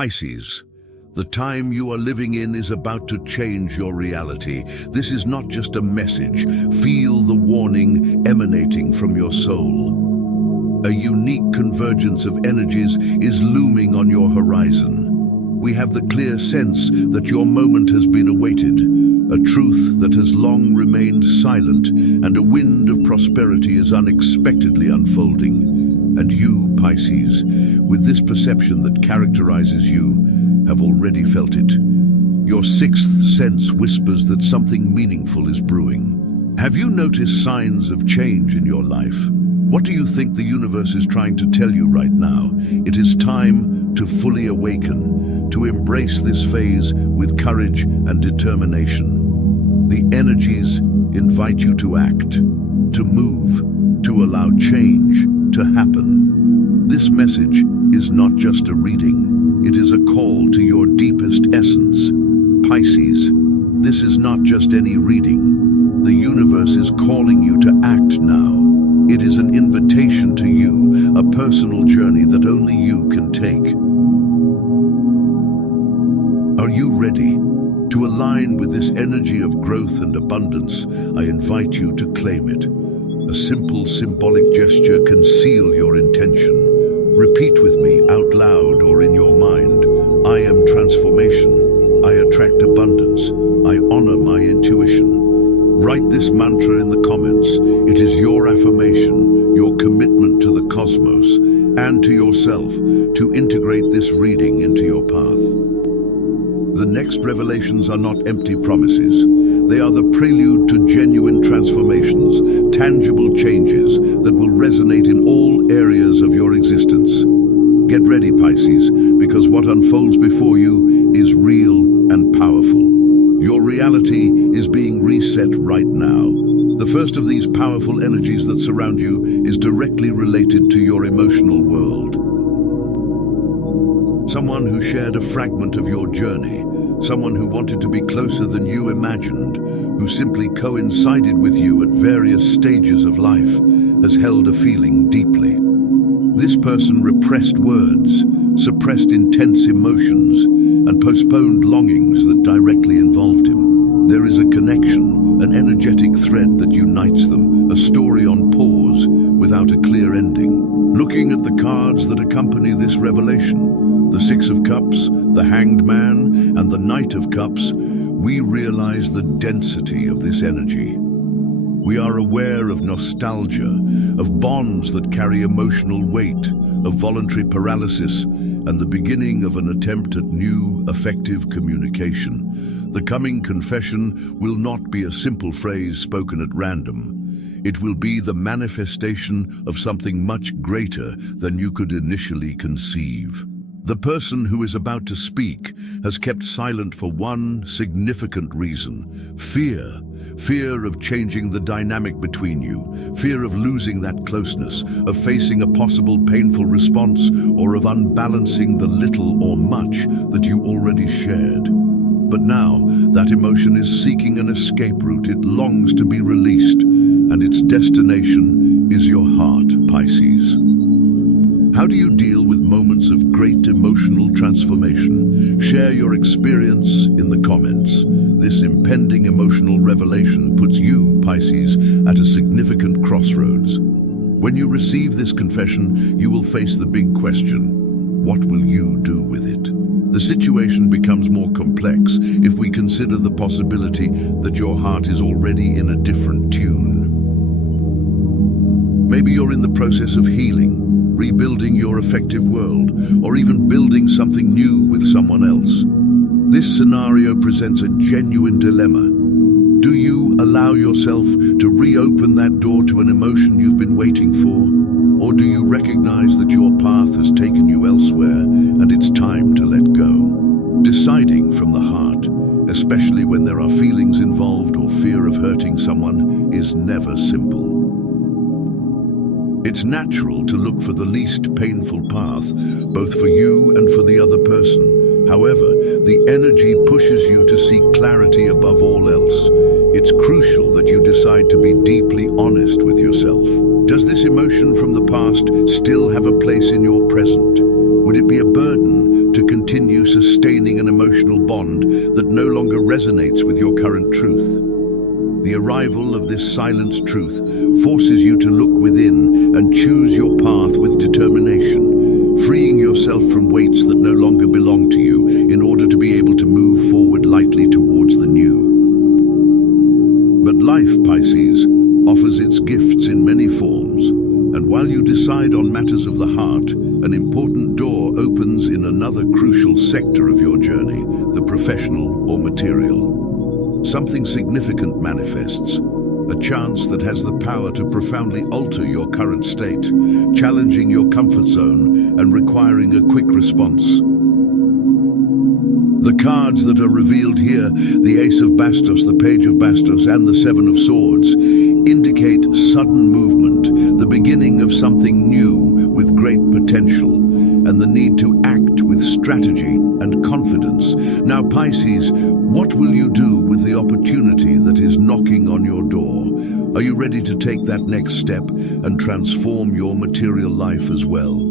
Pisces, the time you are living in is about to change your reality. This is not just a message. Feel the warning emanating from your soul. A unique convergence of energies is looming on your horizon. We have the clear sense that your moment has been awaited, a truth that has long remained silent, and a wind of prosperity is unexpectedly unfolding. And you, Pisces, with this perception that characterizes you, have already felt it. Your sixth sense whispers that something meaningful is brewing. Have you noticed signs of change in your life? What do you think the universe is trying to tell you right now? It is time to fully awaken, to embrace this phase with courage and determination. The energies invite you to act, to move, to allow change to happen. This message is not just a reading, it is a call to your deepest essence. Pisces, this is not just any reading. The universe is calling you to act now. It is an invitation to you, a personal journey that only you can take. Are you ready? To align with this energy of growth and abundance, I invite you to claim it. A simple symbolic gesture can seal your intention. Repeat with me out loud or in your mind. I am transformation. I attract abundance. I honor my intuition. Write this mantra in the comments. It is your affirmation, your commitment to the cosmos and to yourself to integrate this reading into your path. The next revelations are not empty promises. They are the prelude to genuine transformations, tangible changes that will resonate in all areas of your existence. Get ready, Pisces, because what unfolds before you is real and powerful. Your reality is being reset right now. The first of these powerful energies that surround you is directly related to your emotional world. Someone who shared a fragment of your journey, someone who wanted to be closer than you imagined, who simply coincided with you at various stages of life, has held a feeling deeply. This person repressed words, suppressed intense emotions, and postponed longings that directly involved him. There is a connection, an energetic thread that unites them, a story on pause without a clear ending. Looking at the cards that accompany this revelation, the Six of Cups, the Hanged Man, and the Knight of Cups, we realize the density of this energy. We are aware of nostalgia, of bonds that carry emotional weight, of voluntary paralysis, and the beginning of an attempt at new, effective communication. The coming confession will not be a simple phrase spoken at random. It will be the manifestation of something much greater than you could initially conceive. The person who is about to speak has kept silent for one significant reason: fear. Fear of changing the dynamic between you, fear of losing that closeness, of facing a possible painful response, or of unbalancing the little or much that you already shared. But now, that emotion is seeking an escape route. It longs to be released, and its destination is your heart, Pisces. How do you deal with moments of great emotional transformation? Share your experience in the comments. This impending emotional revelation puts you, Pisces, at a significant crossroads. When you receive this confession, you will face the big question: what will you do with it? The situation becomes more complex if we consider the possibility that your heart is already in a different tune. Maybe you're in the process of healing, rebuilding your affective world, or even building something new with someone else. This scenario presents a genuine dilemma. Do you allow yourself to reopen that door to an emotion you've been waiting for? Or do you recognize that your path has taken you elsewhere and it's time to let go? Deciding from the heart, especially when there are feelings involved or fear of hurting someone, is never simple. It's natural to look for the least painful path, both for you and for the other person. However, the energy pushes you to seek clarity above all else. It's crucial that you decide to be deeply honest with yourself. Does this emotion from the past still have a place in your present? Would it be a burden to continue continue sustaining an emotional bond that no longer resonates with your current truth. The arrival of this silenced truth forces you to look within and choose your path with determination, freeing yourself from weights that no longer belong to you in order to be able to move forward lightly towards the new. But life, Pisces, offers its gifts in many forms, and while you decide on matters of the heart, an important door opens in another crucial sector of your journey, the professional or material. Something significant manifests, a chance that has the power to profoundly alter your current state, challenging your comfort zone and requiring a quick response. The cards that are revealed here, the Ace of Bastos, the Page of Bastos, and the Seven of Swords, indicate sudden movement, the beginning of something new with great potential, and the need to act with strategy and confidence. Now, Pisces, what will you do with the opportunity that is knocking on your door? Are you ready to take that next step and transform your material life as well?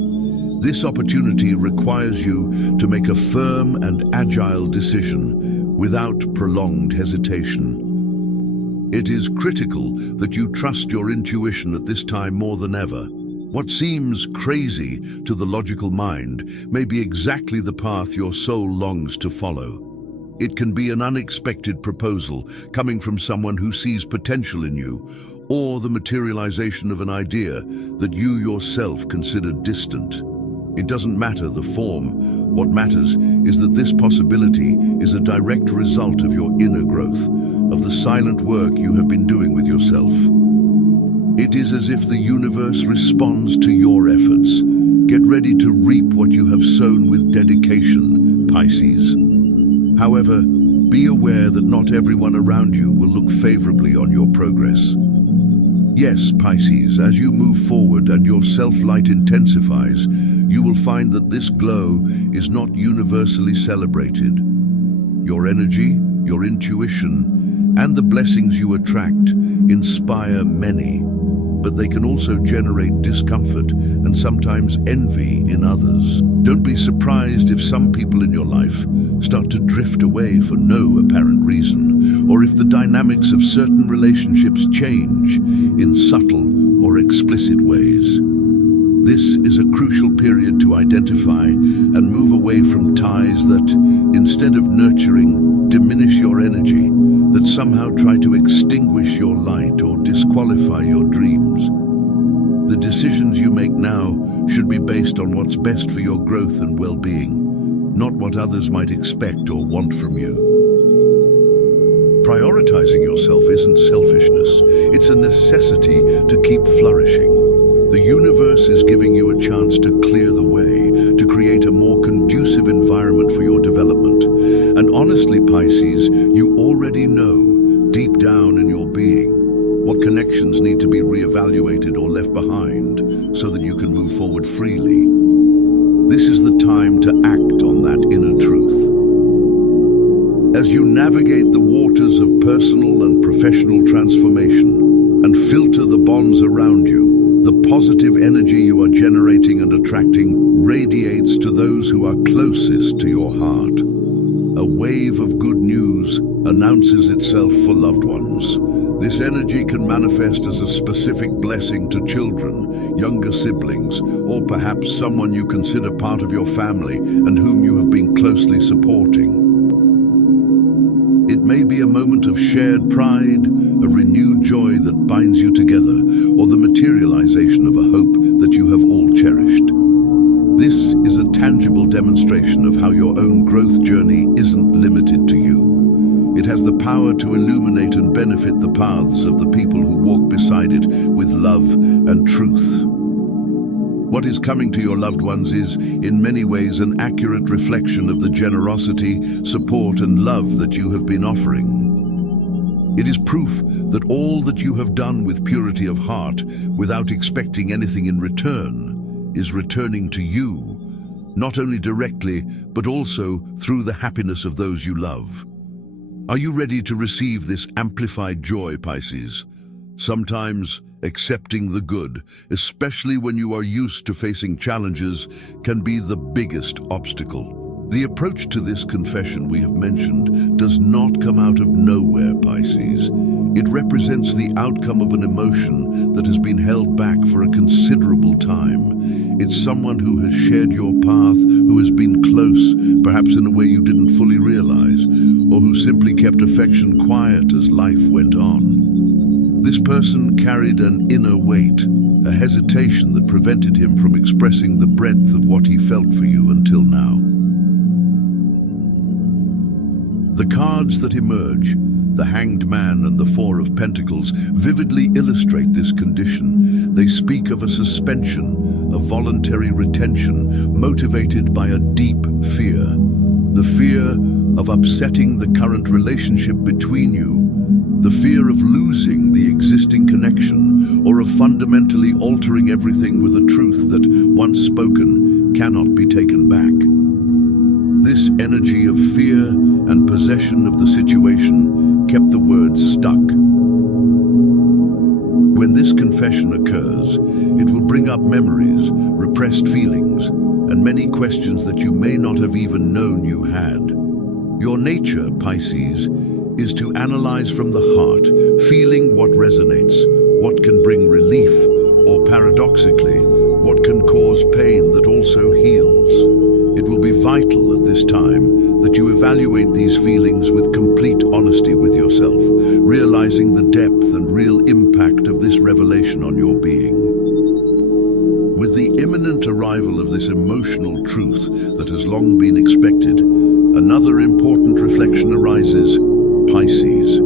This opportunity requires you to make a firm and agile decision without prolonged hesitation. It is critical that you trust your intuition at this time more than ever. What seems crazy to the logical mind may be exactly the path your soul longs to follow. It can be an unexpected proposal coming from someone who sees potential in you, or the materialization of an idea that you yourself considered distant. It doesn't matter the form. What matters is that this possibility is a direct result of your inner growth, of the silent work you have been doing with yourself. It is as if the universe responds to your efforts. Get ready to reap what you have sown with dedication, Pisces. However, be aware that not everyone around you will look favorably on your progress. Yes, Pisces, as you move forward and your self-light intensifies, you will find that this glow is not universally celebrated. Your energy, your intuition, and the blessings you attract inspire many, but they can also generate discomfort and sometimes envy in others. Don't be surprised if some people in your life start to drift away for no apparent reason, or if the dynamics of certain relationships change in subtle or explicit ways. This is a crucial period to identify and move away from ties that, instead of nurturing, diminish your energy, that somehow try to extinguish your light or disqualify your dreams. The decisions you make now should be based on what's best for your growth and well-being, not what others might expect or want from you. Prioritizing yourself isn't selfishness, it's a necessity to keep flourishing. The universe is giving you a chance to clear the way, to create a more conducive environment for your development. And honestly, Pisces, you already know, deep down in your being, what connections need to be reevaluated or left behind so that you can move forward freely. This is the time to act on that inner truth. As you navigate the waters of personal and professional transformation and filter the bonds around you, the positive energy you are generating and attracting radiates to those who are closest to your heart. A wave of good news announces itself for loved ones. This energy can manifest as a specific blessing to children, younger siblings, or perhaps someone you consider part of your family and whom you have been closely supporting. It may be a moment of shared pride, a renewed joy that binds you together, or the materialization of a hope that you have all cherished. This is a tangible demonstration of how your own growth journey isn't limited to you. It has the power to illuminate and benefit the paths of the people who walk beside it with love and truth. What is coming to your loved ones is, in many ways, an accurate reflection of the generosity, support, and love that you have been offering. It is proof that all that you have done with purity of heart, without expecting anything in return, is returning to you, not only directly, but also through the happiness of those you love. Are you ready to receive this amplified joy, Pisces? Sometimes, accepting the good, especially when you are used to facing challenges, can be the biggest obstacle. The approach to this confession we have mentioned does not come out of nowhere, Pisces. It represents the outcome of an emotion that has been held back for a considerable time. It's someone who has shared your path, who has been close, perhaps in a way you didn't fully realize, or who simply kept affection quiet as life went on. This person carried an inner weight, a hesitation that prevented him from expressing the breadth of what he felt for you until now. The cards that emerge, the Hanged Man and the Four of Pentacles, vividly illustrate this condition. They speak of a suspension, a voluntary retention, motivated by a deep fear. The fear of upsetting the current relationship between you, the fear of losing the existing connection, or of fundamentally altering everything with a truth that, once spoken, cannot be taken back. This energy of fear and possession of the situation kept the words stuck. When this confession occurs, it will bring up memories, repressed feelings, and many questions that you may not have even known you had. Your nature, Pisces, is to analyze from the heart, feeling what resonates, what can bring relief, or paradoxically, what can cause pain that also heals. It will be vital at this time that you evaluate these feelings with complete honesty with yourself, realizing the depth and real impact of this revelation on your being. With the imminent arrival of this emotional truth that has long been expected, another important reflection arises. Pisces,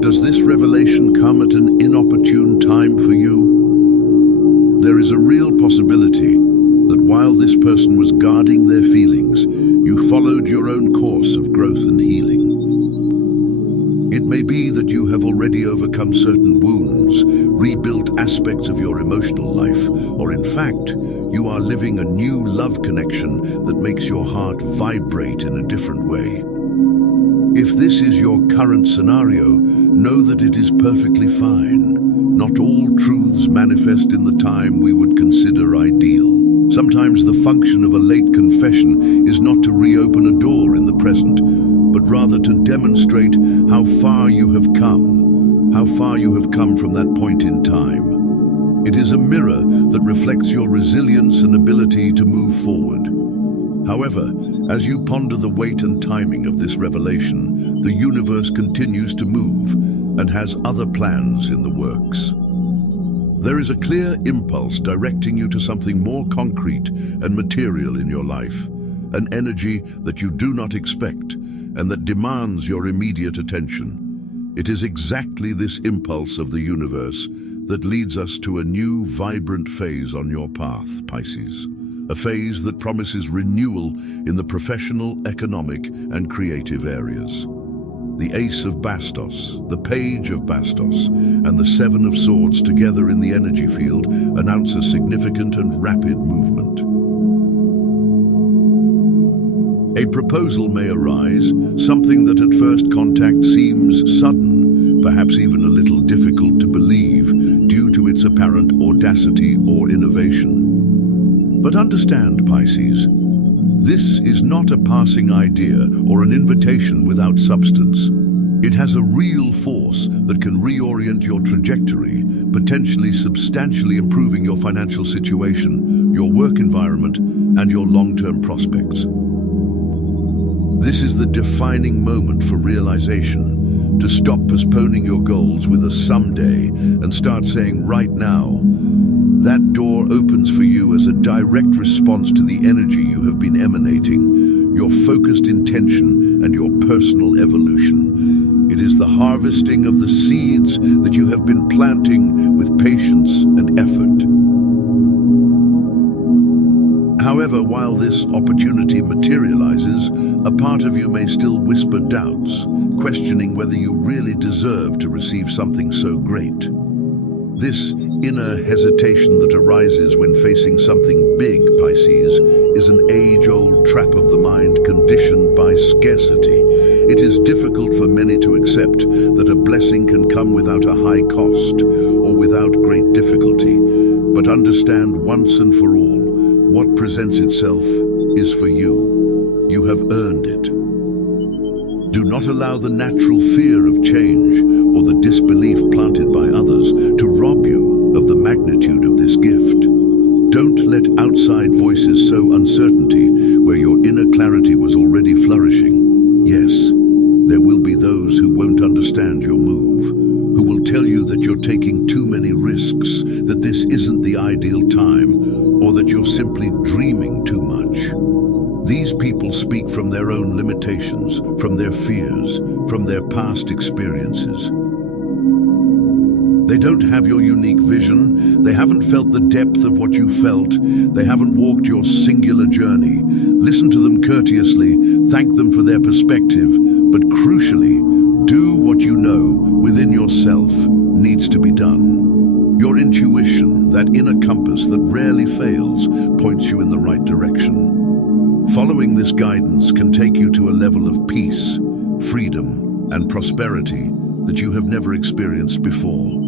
does this revelation come at an inopportune time for you? There is a real possibility that while this person was guarding their feelings, you followed your own course of growth and healing. It may be that you have already overcome certain wounds, rebuilt aspects of your emotional life, or in fact, you are living a new love connection that makes your heart vibrate in a different way. If this is your current scenario, know that it is perfectly fine. Not all truths manifest in the time we would consider ideal. Sometimes the function of a late confession is not to reopen a door in the present, but rather to demonstrate how far you have come from that point in time. It is a mirror that reflects your resilience and ability to move forward. However, as you ponder the weight and timing of this revelation, the universe continues to move and has other plans in the works. There is a clear impulse directing you to something more concrete and material in your life, an energy that you do not expect and that demands your immediate attention. It is exactly this impulse of the universe that leads us to a new, vibrant phase on your path, Pisces. A phase that promises renewal in the professional, economic, and creative areas. The Ace of Bastos, the Page of Bastos, and the Seven of Swords together in the energy field announce a significant and rapid movement. A proposal may arise, something that at first contact seems sudden, perhaps even a little difficult to believe due to its apparent audacity or innovation. But understand, Pisces, this is not a passing idea or an invitation without substance. It has a real force that can reorient your trajectory, potentially substantially improving your financial situation, your work environment, and your long-term prospects. This is the defining moment for realization, to stop postponing your goals with a someday and start saying right now. That door opens for you as a direct response to the energy you have been emanating, your focused intention and your personal evolution. It is the harvesting of the seeds that you have been planting with patience and effort. However, while this opportunity materializes, a part of you may still whisper doubts, questioning whether you really deserve to receive something so great. This inner hesitation that arises when facing something big, Pisces, is an age-old trap of the mind conditioned by scarcity. It is difficult for many to accept that a blessing can come without a high cost or without great difficulty. But understand once and for all, what presents itself is for you. You have earned it. Do not allow the natural fear of change or the disbelief planted by others to rob you of the magnitude of this gift. Don't let outside voices sow uncertainty where your inner clarity was already flourishing. Yes, there will be those who won't understand your move, who will tell you that you're taking too many risks, that this isn't the ideal time, or that you're simply dreaming too much. These people speak from their own limitations, from their fears, from their past experiences. They don't have your unique vision. They haven't felt the depth of what you felt. They haven't walked your singular journey. Listen to them courteously, thank them for their perspective, but crucially, do what you know within yourself needs to be done. Your intuition, that inner compass that rarely fails, points you in the right direction. Following this guidance can take you to a level of peace, freedom, and prosperity that you have never experienced before.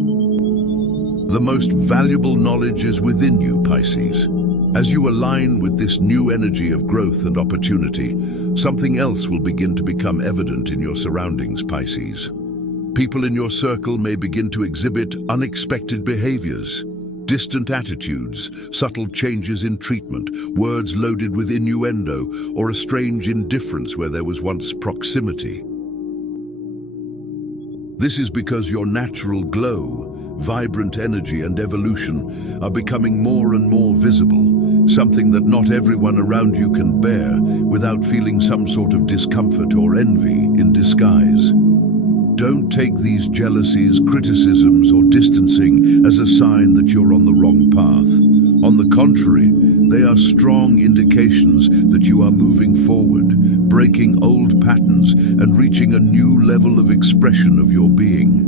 The most valuable knowledge is within you, Pisces. As you align with this new energy of growth and opportunity, something else will begin to become evident in your surroundings, Pisces. People in your circle may begin to exhibit unexpected behaviors, distant attitudes, subtle changes in treatment, words loaded with innuendo, or a strange indifference where there was once proximity. This is because your natural glow, vibrant energy and evolution are becoming more and more visible, something that not everyone around you can bear without feeling some sort of discomfort or envy in disguise. Don't take these jealousies, criticisms, or distancing as a sign that you're on the wrong path. On the contrary, they are strong indications that you are moving forward, breaking old patterns and reaching a new level of expression of your being.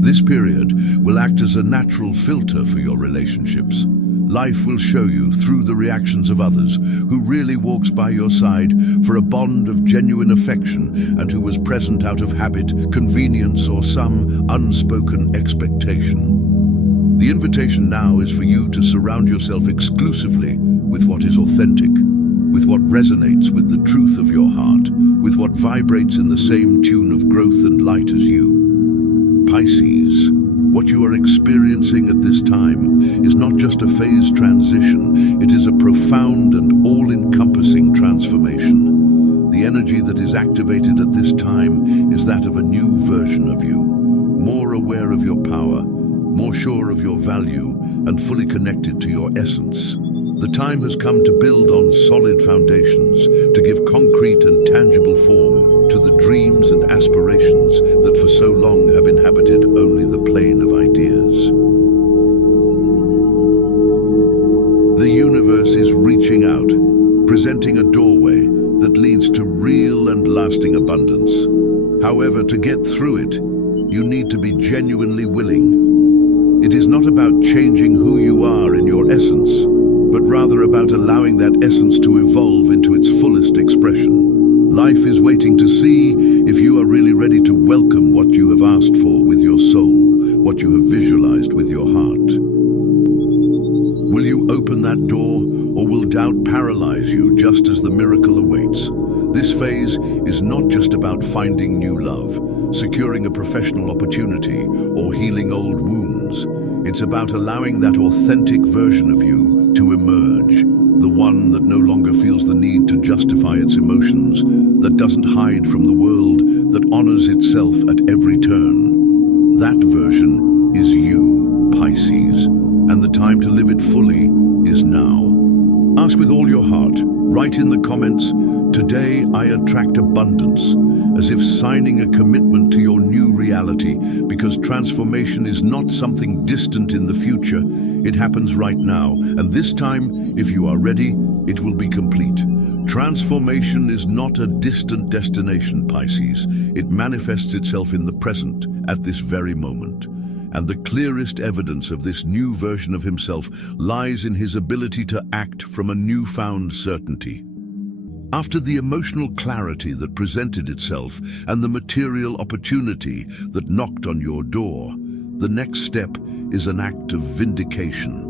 This period will act as a natural filter for your relationships. Life will show you, through the reactions of others, who really walks by your side for a bond of genuine affection and who was present out of habit, convenience, or some unspoken expectation. The invitation now is for you to surround yourself exclusively with what is authentic, with what resonates with the truth of your heart, with what vibrates in the same tune of growth and light as you. Pisces, what you are experiencing at this time is not just a phase transition, it is a profound and all-encompassing transformation. The energy that is activated at this time is that of a new version of you, more aware of your power, more sure of your value, and fully connected to your essence. The time has come to build on solid foundations, to give concrete and tangible form to the dreams and aspirations that for so long have inhabited only the plane of ideas. The universe is reaching out, presenting a doorway that leads to real and lasting abundance. However, to get through it, you need to be genuinely willing. It is not about changing who you are in your essence, but rather about allowing that essence to evolve into its fullest expression. Life is waiting to see if you are really ready to welcome what you have asked for with your soul, what you have visualized with your heart. Will you open that door, or will doubt paralyze you just as the miracle awaits? This phase is not just about finding new love, securing a professional opportunity, or healing old wounds. It's about allowing that authentic version of you to emerge, the one that no longer feels the need to justify its emotions, that doesn't hide from the world, that honors itself at every turn. That version is you, Pisces, and the time to live it fully is now. Ask with all your heart. Write in the comments, "Today I attract abundance," as if signing a commitment to your new reality, because transformation is not something distant in the future. It happens right now, and this time, if you are ready, it will be complete. Transformation is not a distant destination, Pisces. It manifests itself in the present, at this very moment. And the clearest evidence of this new version of himself lies in his ability to act from a newfound certainty. After the emotional clarity that presented itself and the material opportunity that knocked on your door, the next step is an act of vindication.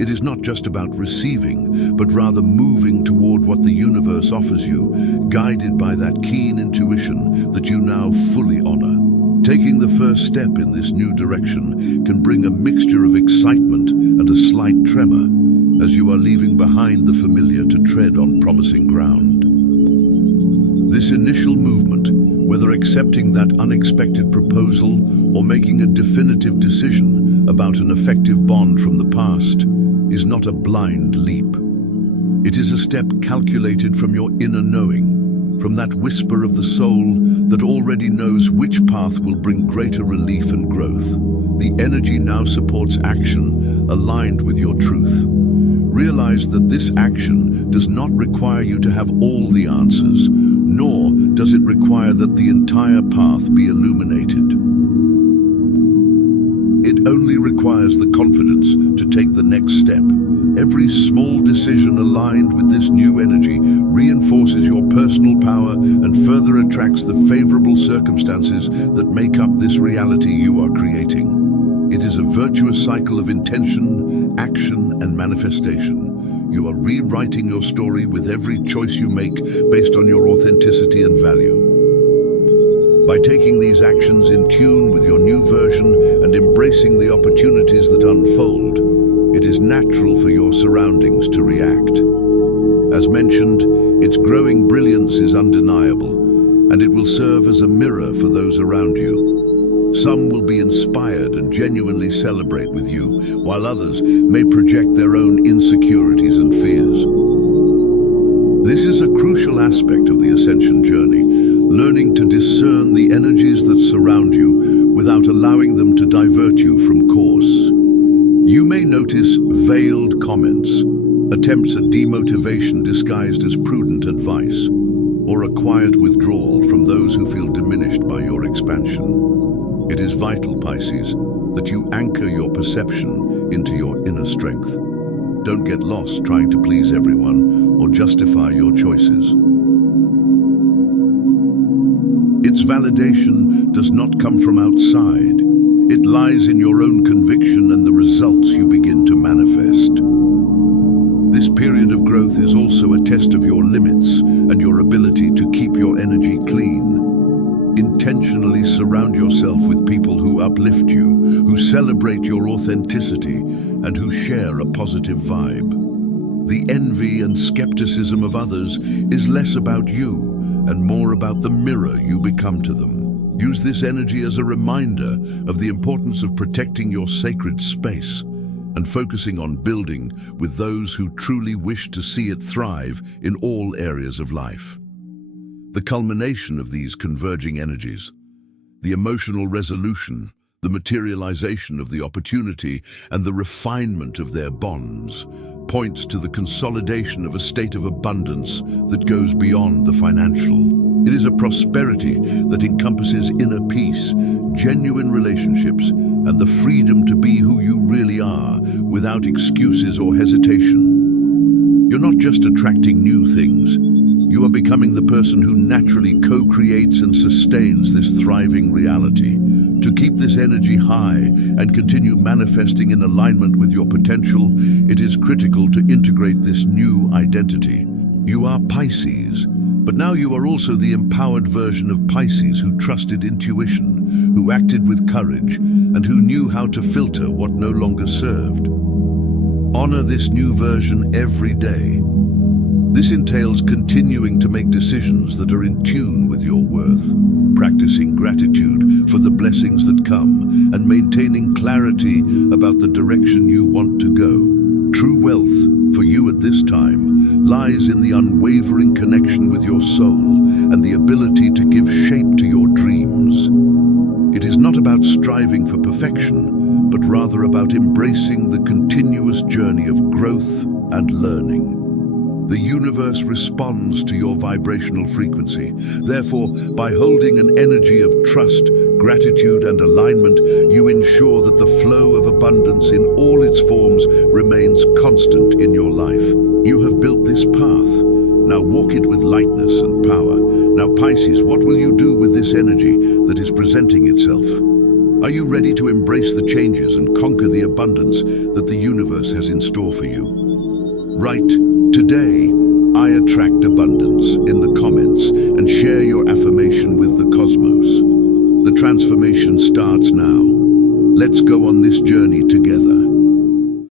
It is not just about receiving, but rather moving toward what the universe offers you, guided by that keen intuition that you now fully honor. Taking the first step in this new direction can bring a mixture of excitement and a slight tremor, as you are leaving behind the familiar to tread on promising ground. This initial movement, whether accepting that unexpected proposal or making a definitive decision about an effective bond from the past, is not a blind leap. It is a step calculated from your inner knowing, from that whisper of the soul that already knows which path will bring greater relief and growth. The energy now supports action aligned with your truth. Realize that this action does not require you to have all the answers, nor does it require that the entire path be illuminated. It only requires the confidence to take the next step. Every small decision aligned with this new energy reinforces your personal power and further attracts the favorable circumstances that make up this reality you are creating. It is a virtuous cycle of intention, action, and manifestation. You are rewriting your story with every choice you make based on your authenticity and value. By taking these actions in tune with your new version and embracing the opportunities that unfold, it is natural for your surroundings to react. As mentioned, its growing brilliance is undeniable, and it will serve as a mirror for those around you. Some will be inspired and genuinely celebrate with you, while others may project their own insecurities and fears. This is a crucial aspect of the ascension journey, learning to discern the energies that surround you without allowing them to divert you from course. You may notice veiled comments, attempts at demotivation disguised as prudent advice, or a quiet withdrawal from those who feel diminished by your expansion. It is vital, Pisces, that you anchor your perception into your inner strength. Don't get lost trying to please everyone or justify your choices. Its validation does not come from outside. It lies in your own conviction and the results you begin to manifest. This period of growth is also a test of your limits and your ability to keep your energy clean. Intentionally surround yourself with people who uplift you, who celebrate your authenticity, and who share a positive vibe. The envy and skepticism of others is less about you and more about the mirror you become to them. Use this energy as a reminder of the importance of protecting your sacred space and focusing on building with those who truly wish to see it thrive in all areas of life. The culmination of these converging energies, the emotional resolution, the materialization of the opportunity, and the refinement of their bonds, points to the consolidation of a state of abundance that goes beyond the financial. It is a prosperity that encompasses inner peace, genuine relationships, and the freedom to be who you really are, without excuses or hesitation. You're not just attracting new things. You are becoming the person who naturally co-creates and sustains this thriving reality. To keep this energy high and continue manifesting in alignment with your potential, it is critical to integrate this new identity. You are Pisces, but now you are also the empowered version of Pisces who trusted intuition, who acted with courage, and who knew how to filter what no longer served. Honor this new version every day. This entails continuing to make decisions that are in tune with your worth, practicing gratitude for the blessings that come, and maintaining clarity about the direction you want to go. True wealth for you at this time lies in the unwavering connection with your soul and the ability to give shape to your dreams. It is not about striving for perfection, but rather about embracing the continuous journey of growth and learning. The universe responds to your vibrational frequency. Therefore, by holding an energy of trust, gratitude, and alignment, you ensure that the flow of abundance in all its forms remains constant in your life. You have built this path. Now walk it with lightness and power. Now, Pisces, what will you do with this energy that is presenting itself? Are you ready to embrace the changes and conquer the abundance that the universe has in store for you? Write, "Today, I attract abundance" in the comments and share your affirmation with the cosmos. The transformation starts now. Let's go on this journey together.